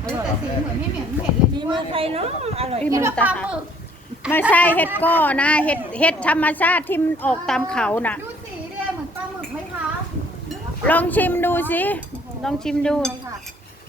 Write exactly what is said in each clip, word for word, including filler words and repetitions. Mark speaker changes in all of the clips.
Speaker 1: แต่สีเหมือนไม่เหม็นเผ็ดเลย
Speaker 2: มีมือใครเนาะอร่อย
Speaker 3: ที่
Speaker 1: กิ
Speaker 3: มัน น
Speaker 1: แล้วป
Speaker 3: ตา
Speaker 1: ลาหมึก
Speaker 3: ไม่ใช่เห็ดก้อนะเห็ดเห็ดธรรมชาติที่มันออกตามเขาน่ะ
Speaker 1: ดูสีดิเหมือนปลาหมึกไหมคะ
Speaker 3: ลองชิมดูสิลองชิมดู
Speaker 1: ใช่ค่ะ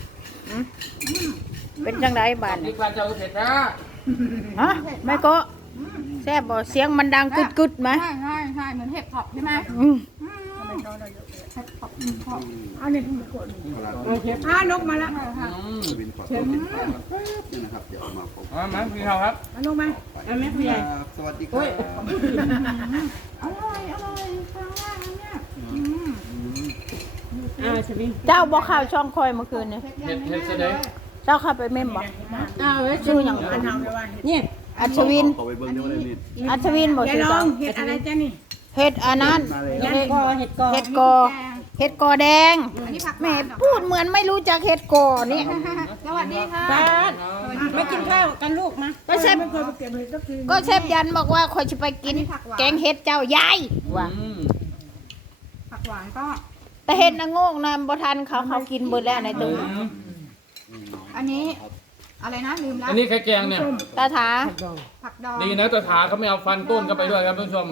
Speaker 3: เป็นจังไรบ้าน
Speaker 4: นี่ปลาเจ้าเสร็จแล้ว
Speaker 3: ฮะไม่ก็แซ่บบ่เสียงมันดังกึดกึดๆไหม
Speaker 1: ใช่ใช่ใช่เหมือนเห็ดขอบใช่ไหม
Speaker 3: อืม
Speaker 1: อืมเห็ดขอบขอบ
Speaker 2: เอาเนี่ยอ่านกมาแล้ว
Speaker 4: อืม
Speaker 5: วินขอโทษเป็นข้าวนี่นะครับเดี๋ยวเอามาพบ
Speaker 4: เอามาพี่เขาครับ
Speaker 2: มานกมาเอาแม่ผู้ใหญ่
Speaker 5: สวัสดีครับ
Speaker 1: อร่อยอร่อยครั้งแรกนะเนี่ยอืม
Speaker 2: อ่าสวิง
Speaker 3: เจ้าบ่ข้าวช่องคอยเมื่อคืนนี่
Speaker 4: เห็ดเห็ดเสด็จ
Speaker 3: เจ้าเข้าไปเม่มบ่
Speaker 2: อ้าวเว้ย
Speaker 3: ชื่อหยัง
Speaker 2: อันเอาเลยว่าเนี่ย
Speaker 3: อัศวิน
Speaker 5: ขอไปเบิ้งเดี๋ยวได้นี่
Speaker 3: อัศวินบ่
Speaker 2: ยาย
Speaker 3: ชื่อ
Speaker 2: ลอ
Speaker 3: เจ้าง
Speaker 2: เห็ดอะไรจ้ะนี่
Speaker 3: เห็ดอันนั้น
Speaker 2: เห็ดกอเห็ดกอ
Speaker 3: เห็ดกอเห็ดกอแดง
Speaker 1: อันนี้ผัก
Speaker 3: แหม่พูดเหมือนไม่รู้จักเห็ดกอนี่
Speaker 1: สวัสดีค่ะ
Speaker 2: บ้านมากินข้าวกันลูกมา
Speaker 3: ก็เชฟ
Speaker 2: ไม่เคยไปเก็บเห็ดสักที
Speaker 3: ก็เชฟยันบอกว่าคอยจะไปกินแกงเห็ดเจ้ายายว่า
Speaker 4: อืม
Speaker 1: ผักหวานก็
Speaker 3: แต่เห็ดนางโงกนะบ่ทันเขาเขากินเบิดแล้วในตู้
Speaker 1: อันนี้อะไรนะลืมแล้ว
Speaker 4: อันนี้ไข่แกงเนี่ย
Speaker 3: ตาถา
Speaker 1: ผักดอง
Speaker 4: ดีนะตาขาเขาไม่เอาฟันต้นเข้าไปด้วยครับท่านผู้ชม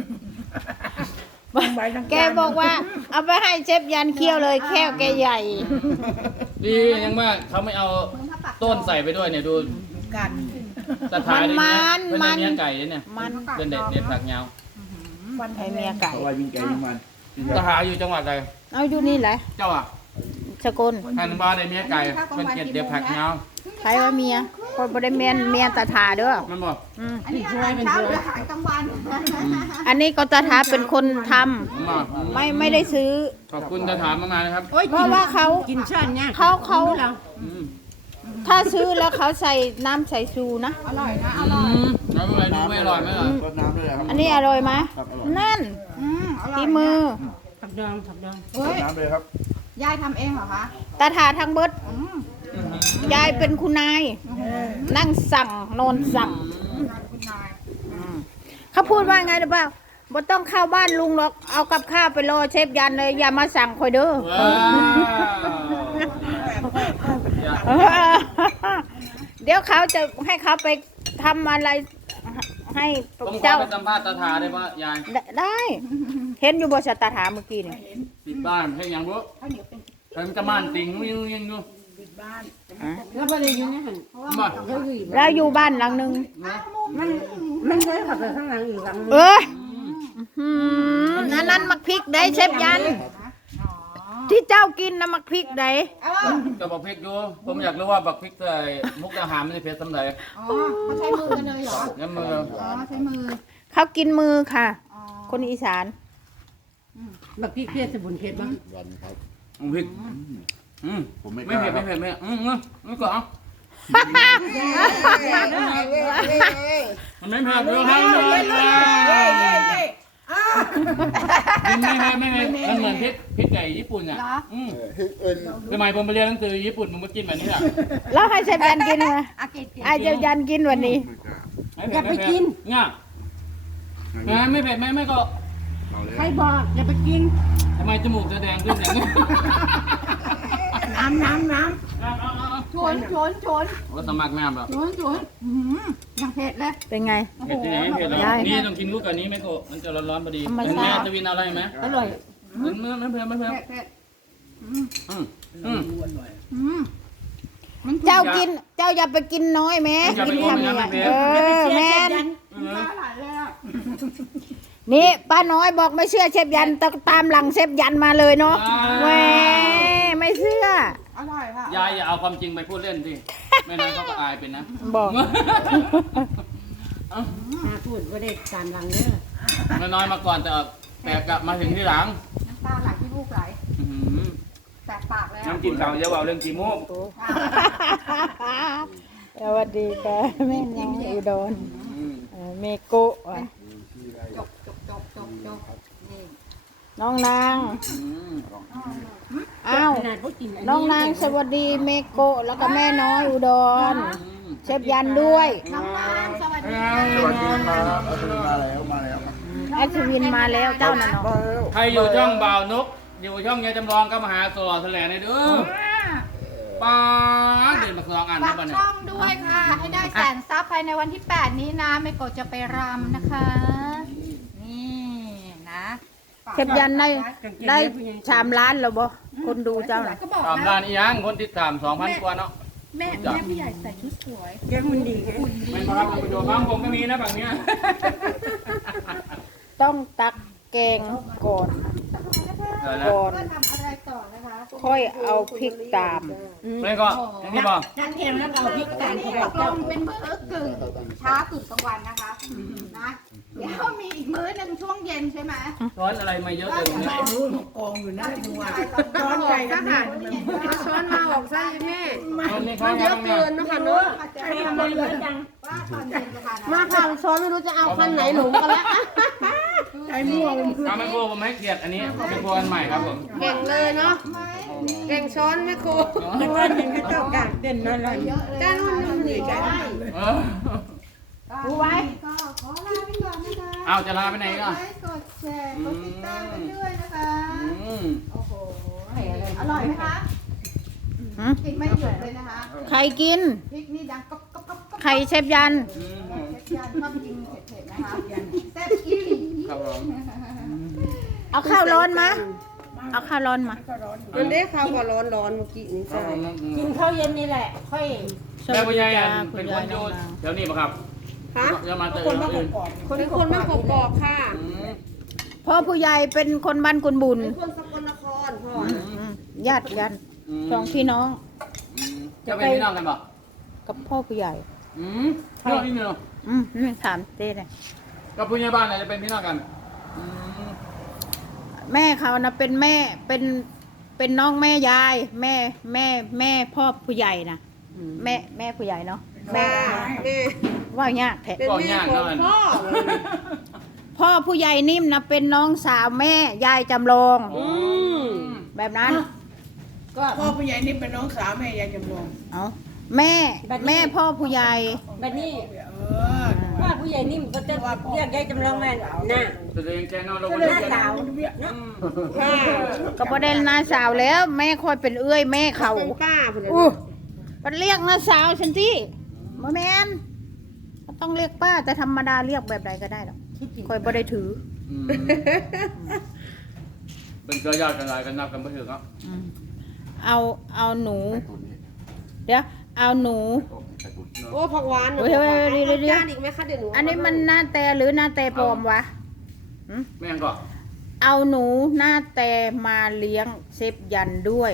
Speaker 3: แกบอกว่า เอาไปให้เชฟยันเคี่ยวเลยแค่วแกใหญ่
Speaker 4: ดียังว่าเขาไม่เอา
Speaker 1: เหมือนผักปัก
Speaker 4: ต้นใส่ไปด้วยเนี่ยดู
Speaker 2: กัน
Speaker 4: ตาขาเนี่ย
Speaker 3: มัน
Speaker 4: เพื่อน
Speaker 3: มัน
Speaker 4: เลี้ยงไก่เนี่ย
Speaker 3: มัน
Speaker 4: เป็นเด็ดเด็ดผักยาว
Speaker 2: วันไท
Speaker 3: ให้
Speaker 2: ย
Speaker 3: เมี
Speaker 2: เมี
Speaker 3: ย
Speaker 2: ย
Speaker 3: ไก่
Speaker 5: เพราะว่ายิงไก่ยิงมัน
Speaker 4: ตาขาอยู่จังหวัดอะไร
Speaker 3: เอาอยู่นี่แหละ
Speaker 4: เจ้าอ่ะ
Speaker 3: สกุล
Speaker 4: ท่านบ้านในเมียไก่เป็นเจ็ดเด็ดผักยาว
Speaker 3: ใครว่าเมียคนบ่ได้เมียนเมียตาถาเด้อ
Speaker 4: มันบอก
Speaker 3: อืม
Speaker 1: อันนี้อาหารเช้าหรืออาหารกลางวัน
Speaker 3: อันนี้ก็ตาถาเป็นคนทำ
Speaker 4: มันบอก
Speaker 3: ไม่ไม่ได้ซื้อ
Speaker 4: ขอบคุณตาถามมากๆนะครับ
Speaker 2: โอ้ย
Speaker 3: เพราะว่าเขา
Speaker 2: กินชาติเนี่ย
Speaker 3: เขาเขา
Speaker 2: เรา
Speaker 4: อืม
Speaker 3: ถ้าซื้อแล้วเขาใส่น้ำใส่ชูนะ
Speaker 1: อร่อยนะอ
Speaker 4: อื
Speaker 1: ร่อย
Speaker 4: มแล้วอะไรดูไม่อร่อยไหมล่ะ
Speaker 5: รดน้ำด้วยนะครับ
Speaker 3: อันนี้อร่อยไหม
Speaker 5: ครับอร่อย
Speaker 3: นั่น
Speaker 1: อืมอร่อย
Speaker 3: ที่มือ
Speaker 2: ผักดองผักดอง
Speaker 1: เฮ้
Speaker 5: ร
Speaker 1: ย
Speaker 5: ดน้ำเลยครับ
Speaker 1: ยายทำเองเหรอคะ
Speaker 3: ตาถาทางเบิด
Speaker 1: อืม
Speaker 3: ยายเป็นคุณนาย นั่งสั่งนอนสั่ง
Speaker 1: คุณนาย
Speaker 3: เขาพูดว่าไงหรือเปล่าบ่ต้องเข้าบ้านลุงหรอก เอากับข้าวไปรอเชฟยันเลย อย่ามาสั่งคอยเด้อ
Speaker 4: ว้าว
Speaker 3: เดี๋ยวเขาจะให้เขาไปทำอะไรให้
Speaker 4: ผมขอ
Speaker 3: เจ้า
Speaker 4: ไปสัมภาษณ์ตาถาได้ปะยาย
Speaker 3: ได้ได้ เห็นอยู่บนสตาถาเมื่อกี้นี่
Speaker 4: ติดบ้านให้ยังบุ๊เป็นกระมานติงยิงยิงดู
Speaker 2: แล้วประเด็นอยู่เนี่ยหัน
Speaker 4: มา
Speaker 3: เราอยู่บ้านหลังหนึง
Speaker 2: มันมันเลยขับไปข้างหลังอีกหลังนึง
Speaker 3: เออหืมอันนั้นมักพริกได้เชฟยัน ที่เจ้ากินนะมักพริกได้
Speaker 1: เออ
Speaker 4: จะบอกพริกดูผมอยากรู้ว่าบักพริกใส่มุกอาหารมันจะเผ็ดสำไร
Speaker 1: อ๋อเขาใช้มือกันเลยเหรอ
Speaker 4: งั้นมือ
Speaker 1: อ๋อใช้มือ
Speaker 3: เขากินมือค่ะ
Speaker 1: อ๋อ
Speaker 3: คนอีสาน
Speaker 2: บักพี่เพียรสมุนเผ็ดบ้าง
Speaker 5: วันครับ
Speaker 4: พริกอืม
Speaker 5: ผมไม่ก
Speaker 4: ไม่
Speaker 5: ล้า
Speaker 4: เผ็ด
Speaker 5: ครั
Speaker 4: ไม่
Speaker 5: บ
Speaker 4: เผ็ดไม่อืมอืมนี่ก็เอามันไม่เผ็ดเลยครับกินไม่เผ็ดไม่เผ็ดมันเหมือนพริกพริกไก่ญี่ปุ่นอ่ะอืม
Speaker 5: เฮ้ยเอิญ
Speaker 4: ทำไมผมไปเรียนหนังสือญี่ปุ่นผมก็กินแบบนี้แหละ
Speaker 3: แล้วให้เชฟยันกินไหม
Speaker 1: อากิกิ
Speaker 3: ไอ้เจ้ายันกินวันนี้
Speaker 5: ไม่กล้า
Speaker 4: ไม่เผ็ดไม่เผ็ดง่ะนะไม่เผ็ดไม่ไม่ก็
Speaker 5: เอาเลย
Speaker 2: ใครบอกอย่าไปกิน
Speaker 4: ทำไมจมูกจะแดงขึ้นอย่างนี้
Speaker 2: น้ำน้ำน้
Speaker 1: ชนชนชน
Speaker 4: ว่าสมัครน้ำหรอ
Speaker 1: ชนชนอืมอย่างเผ็ดเลย
Speaker 3: เป็นไง
Speaker 4: เผ็ดที่ไหนไม่เผ็ดหรอก
Speaker 3: ได้
Speaker 4: นี่ต้องกินลูกกับนี้ไหมโกะมันจะร้อนๆพอดี
Speaker 3: ธรรม
Speaker 4: เห็น
Speaker 3: ชา
Speaker 4: ไหม
Speaker 3: ติ
Speaker 4: จะวินเอาอะไรไหม
Speaker 2: ำอร่อย
Speaker 4: มันไม่ไม่เผ็ดไม่เผ็ด
Speaker 1: เผ็ดเผ็ด
Speaker 4: อืมอืม
Speaker 1: อืมมัน
Speaker 3: เจ้ากิน เจ้าอย่าไปกินน้อยแม่กินทำยังไงเออแม่น
Speaker 1: น้ำไหลเลยอ่ะ
Speaker 3: นี่ป้าน้อยบอกไม่เชื่อเชฟยันตตามหลังเชฟยันมาเลยเนาะแหมไม่เชื่อ
Speaker 1: อร่อยค่ะ
Speaker 4: ยายอย่าเอาความจริงไปพูดเล่นสิไม่นั้นเขาก็อายเป็นนะ
Speaker 3: บอก
Speaker 2: มาพูดว่าได้ตามหลังเด้อ
Speaker 4: ไม่น้อยมาก่อนแต่แต่กลับมาถึงที่หลัง
Speaker 1: น้ำตาไหลที่ลูกไหล
Speaker 4: อื้อหือ
Speaker 1: แสบปากแล้ว
Speaker 4: น้ำกินข้าวเยอะเบาเรื่องกี่โมง
Speaker 3: สวัสดีค่ะแม่นางอุดร
Speaker 4: อืม
Speaker 3: เอ่อเมโกะอ่ะ
Speaker 1: จบจบจบจบจบนี่
Speaker 3: น้องนาง
Speaker 4: อืม
Speaker 3: อ้าว
Speaker 2: ขนาดพวกกินอั
Speaker 3: น้องนางสวัสดีเมโกะแล้วก็แม่น้อยอุดร
Speaker 4: อืม
Speaker 3: เชฟยันด้วย
Speaker 1: น้องนางสวัสดี
Speaker 5: สวัสดีครับเอาเลยมาแล้วมาแล้ว
Speaker 3: แอชวินมาแล้วเจ้าน่ะเนาะ
Speaker 5: มาแล้ว
Speaker 4: ใครอยู่ช่องบ่าวนกอยู่ช่องยายจำลองก็มาหาสลอดแสลงในเด้อป้าเดี๋ยวเป็นมาลองอ่าน
Speaker 1: ฝา
Speaker 4: ได้
Speaker 1: ก
Speaker 4: ป่ะเนี่ย
Speaker 1: ช่องด้วยค่ะ ให้ได้แสนซับภายในวันที่แปดนี้นะไม่กดจะไปรำนะคะ นี่นะ
Speaker 3: เชฟยันได้ได้สามล้านแล้วบ่คนดูเจ้าน่ะ
Speaker 1: ก็บอก
Speaker 4: ตาม
Speaker 1: นะ
Speaker 4: ร้านอีหยังคนติดตามสองพันกว่าเนาะ
Speaker 1: แม่แม่ผู้ใหญ่ใส่ชุดสวย
Speaker 2: แกคุณดี
Speaker 4: ไม่พอครับไปดูบ้างผมก็มีนะฝั่งเนี้ย
Speaker 3: ต้องตักแกงก่อน
Speaker 4: เออนะ
Speaker 3: ก่อน
Speaker 1: ก็ทำอะไรต่อนะคะ
Speaker 3: ค่อยเอาพริกตาม
Speaker 4: ไม่ก็อย่างที่บอก
Speaker 2: นั่นเองแล้วเราพริกกัน
Speaker 1: นี่ตกลงเป็นมื้อกึ่งเช้ากึ่งกลางวันนะคะนะเดี๋ยวมีอีกมื้อหนึ่งช่วงเย็นใช่ไหม
Speaker 4: ช้อนอะไรมาเยอะเลยตรงนี้
Speaker 2: รู้กองอยู่นะดูว่า
Speaker 1: ช้อนใหญ่ทหาร
Speaker 2: ช้อนมาออกซะแม่
Speaker 4: ช้อนนี่ครับเยอะเกิน
Speaker 2: นะคะเนาะ
Speaker 1: ให้ทำเยอะจังว่าตอนเย็นจะทานอะไร
Speaker 2: มาทางช้อนไม่รู้จะเอาคันไหนหลงกันแล้วใจม่วง
Speaker 4: ทำไมโครผมให้เกียรติอันนี้เป็นโครอันใหม่ครับผม
Speaker 2: เก่งเลยเนาะ
Speaker 1: ไหม
Speaker 2: เก่งช้อนแม่ครูช้อนยังกระเจ้ากากเด่นนั่นเลย
Speaker 1: เยอะเลย
Speaker 2: จ้านุ่นนุ่นนี่จ้า
Speaker 4: เออ
Speaker 1: รู้ไว้ก็ขอลาไปก่อนนะคะ
Speaker 4: เอาจะลาไปไหน
Speaker 1: ก
Speaker 4: ก็
Speaker 1: ดไลค์กดแชร์กดติดตามกันด้วยนะคะ
Speaker 4: อืม
Speaker 1: โอ้โหอร่อยไหมคะ
Speaker 3: หืม
Speaker 1: กินไม่หยุดเลยนะคะ
Speaker 3: ใครกิน
Speaker 1: พริกนี่ดังก๊อบก๊อบก๊อบก๊อบ
Speaker 3: ใครเชฟยัน
Speaker 4: อืม
Speaker 1: เชฟยันชอบกินเผ็ดๆนะคะแซ่บอีหลี
Speaker 4: ครับผม
Speaker 3: เอาข้าวร้อนมา เอาข้าวร้อนมา
Speaker 2: มันได้ข้าวก็ร้อนร้อนเมื่อกี้นี่
Speaker 4: ครับ
Speaker 2: ใช่
Speaker 4: ผม
Speaker 2: กินข้าวเย็นนี่แหละ ค่อย
Speaker 4: แม่ผู้ใหญ่อัน
Speaker 3: คุ
Speaker 4: เป็
Speaker 3: ณ
Speaker 4: นค
Speaker 3: ยาย
Speaker 4: นอ
Speaker 3: น้
Speaker 4: ยู่
Speaker 3: องนาง
Speaker 4: แถวนี้ป่ะครับ
Speaker 2: ฮะ
Speaker 4: จะมาเจออื่น
Speaker 2: คนคนแม่กบกค่ะ
Speaker 4: อืม
Speaker 3: พ่อผู้ใหญ่เป็นคนบ้านกุนบุญ
Speaker 2: เป็นคนสกลนครพ่อ
Speaker 3: อืมญาติกัน
Speaker 4: อืม
Speaker 3: สองพี่น้อง
Speaker 4: อืมจะเป็นพี่น้องกันป่ะ
Speaker 3: กับพ่อผู้ใหญ่
Speaker 4: อืมพี่น้องนี่เนาะ
Speaker 3: อืมนี่ถามเต้เลย
Speaker 4: กับผู้ใหญ่บ้านอะไรจะเป็นพี่น้องกันอืม
Speaker 3: แม่เขานะเป็นแม่เป็นเป็นน้องแม่ยาย แม่แม่แม่พ่อผู้ใหญ่นะแม่แม่ผู้ใหญ่เนาะแม่
Speaker 2: แม่
Speaker 3: ว่ายากแท้
Speaker 2: เป็นแม่ของพ่อ
Speaker 3: พ่อผู้ใหญ่นิ่มนะเป็นน้องสาวแม่ยายจำลอง
Speaker 4: อืม
Speaker 3: แบบนั้น
Speaker 2: ก็พ่อผู้ใหญ่นี่เป็นน้องสาวแม่ยายจำลอง
Speaker 3: เอาแม่แม่พ่อผู้ใหญ่
Speaker 6: บัดนี้
Speaker 2: เออ
Speaker 6: ว่าผู้ใหญ่นิ่มก็จะเรียกยายจำลองแม่น่ะ
Speaker 4: แสดงใจนอนเรา
Speaker 6: ห
Speaker 4: คน
Speaker 6: น้า
Speaker 4: เดียว
Speaker 6: สาว
Speaker 4: อืม
Speaker 2: ค่ะ
Speaker 3: ก็ประเด็นน้าสาวแล้ว แม่คอยเป็นเอื้อยแม่เขา
Speaker 2: เป็นป้าผู้ใหญ่
Speaker 3: อู้มันเรียกน้าสาวฉันที่มาแมนก็ต้องเรียกป้าแต่ธรรมดาเรียกแบบใดก็ได้หรอกคอยบ่ได้ถือ
Speaker 4: อืมเป็นเครือญาติกันหลายกันนับกันไม่ถึงครับ
Speaker 3: อืมเอาเอาหนู เดี๋ยวเอาหนู
Speaker 2: โอ้ผักหวาน
Speaker 3: เฮ้ยเฮ้ยเฮ้ยเดี๋ยวเดี๋ยว
Speaker 2: จานอีกไหมคะเดี๋ยวหนู
Speaker 3: อันนี้มันหน้าแต่หรือหน้าแต่ปลอมวะ
Speaker 4: แม่งก็
Speaker 3: เอาหนูหน้าแต่มาเลี้ยงเชฟยันด้วย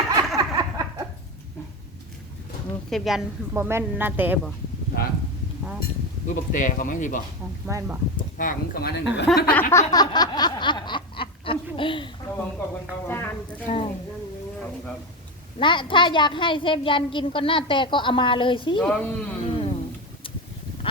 Speaker 3: อืมเชฟยันบ่แม่นหน้าแต่บ่
Speaker 4: ฮะ
Speaker 3: อ๋อ
Speaker 4: มือบักแต่เขาไม่ดีป่ะ
Speaker 3: อ๋อแม่นบ่
Speaker 4: ภาคมึงเข้ามาได้ไงครับผมขอบคุณครับผม
Speaker 2: จานจะได้
Speaker 3: ใช่
Speaker 2: นั่นยังไง
Speaker 4: ขอบคุณครับ
Speaker 3: นะถ้าอยากให้เชฟยันกินก็หน้าแต่ก็เอามาเลยสิ
Speaker 4: อื
Speaker 3: อื
Speaker 4: ม
Speaker 3: มเอา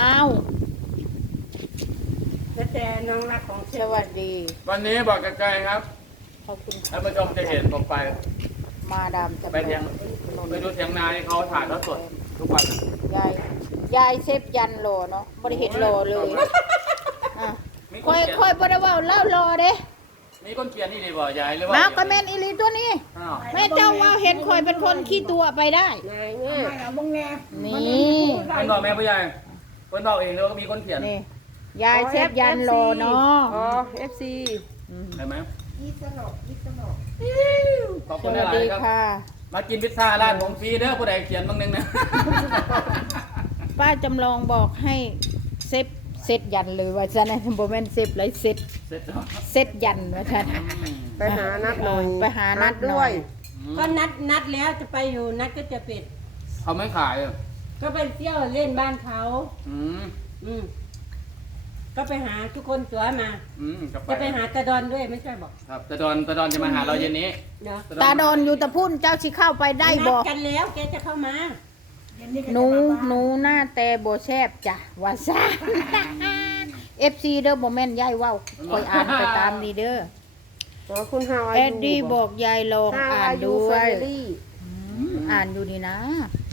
Speaker 2: แล้วแต่น้องรักของเช
Speaker 3: ส
Speaker 2: ฟ
Speaker 3: วัสดี
Speaker 4: วันนี้บอกไกลๆครับ
Speaker 3: ขอบคุณ
Speaker 4: ท่านผู้ชมจะเห็นผมไป
Speaker 3: มาดามจะ
Speaker 4: ไปเถียงไปดูเถียงนาที่เขาถ่ายทอดสดทุกวัน
Speaker 3: ยายยายเชฟยันโลเนาะบ่ได้เห็นโลเลยอ่ะ
Speaker 4: มีค
Speaker 3: ค่อน ย
Speaker 4: เขียน
Speaker 3: ค่อยบ่ได้เว้าเล่าโลเด้
Speaker 4: มีคนเขียนนี่ดีบ่ยายหรือว่า
Speaker 3: มาก็แม่นอีหลีตัวนี้
Speaker 4: อ้าว
Speaker 3: แม่เจ้าว่าเห็นค่อยเป็นคนขี้ตัวไปได้
Speaker 2: นายเนี่ย
Speaker 3: นี่
Speaker 4: คนบอกแม่ผู้ใหญ่คนบอกเองแล้วก็มีคนเขียน
Speaker 3: นี่ยายเชฟยันโลเนาะ
Speaker 2: อ๋อ เอฟ ซี
Speaker 3: ม
Speaker 4: เห็นไหม
Speaker 1: อีสลบอีสลบ
Speaker 4: ขอบ
Speaker 3: ส
Speaker 4: คุณห
Speaker 3: วัส
Speaker 4: ลาย
Speaker 3: ดี
Speaker 4: ๆครับ
Speaker 3: ค่ะ
Speaker 4: มากินพิซซ่าร้านผมฟรีเด้อผู้ใดเขียนบ้างนึงนะ
Speaker 3: ป้าจำลองบอกให้เซฟเซตยันเลยว่าจะนะบ่แม่นเซฟไรเซต
Speaker 4: เสร็จแล้ว
Speaker 3: เซตยันว่าจะนะ
Speaker 2: ไปหานัดหน่อย
Speaker 3: ไปหานัดหน่
Speaker 2: ด้
Speaker 3: อ
Speaker 2: วย ย
Speaker 6: ก็นัดนัดแล้วจะไปอยู่นัดก็จะปิด
Speaker 4: เขาไม่ขายอ่ะ
Speaker 6: ก็ไปเที่ยวเล่นบ้านเขา
Speaker 4: อืม
Speaker 6: อืมก็ไปหาทุกคนตัวมา
Speaker 4: อืมกลับไป
Speaker 6: จะไปหาตาดอนด้วยไม่ใช่บอก
Speaker 4: ครับตะดอนตะดอนจะมาหาเราเย็นนี้
Speaker 6: เนาะ
Speaker 3: ตาโดนอยู่ตะพุ่นเจ้าสิเข้าไปได้บ่
Speaker 6: นักันแล้วแกจะเข้ามา
Speaker 3: หนูหนูหน้าแต่บ่แซ่บจ้ะว่าซ่า เอฟ ซี เด้อบ่แม่นยายเว้าคอยอ่านไปตามนี้เด้อ
Speaker 2: อ๋อคุณฮาวา
Speaker 3: แอ
Speaker 2: ยู
Speaker 3: ดดี้บอกยายลอง
Speaker 2: ฮาว
Speaker 3: อ่าน
Speaker 2: ายู
Speaker 3: ด้
Speaker 2: เฟ
Speaker 3: ว
Speaker 2: อย รี่
Speaker 3: อ่านอยู่นี่นะ
Speaker 4: อ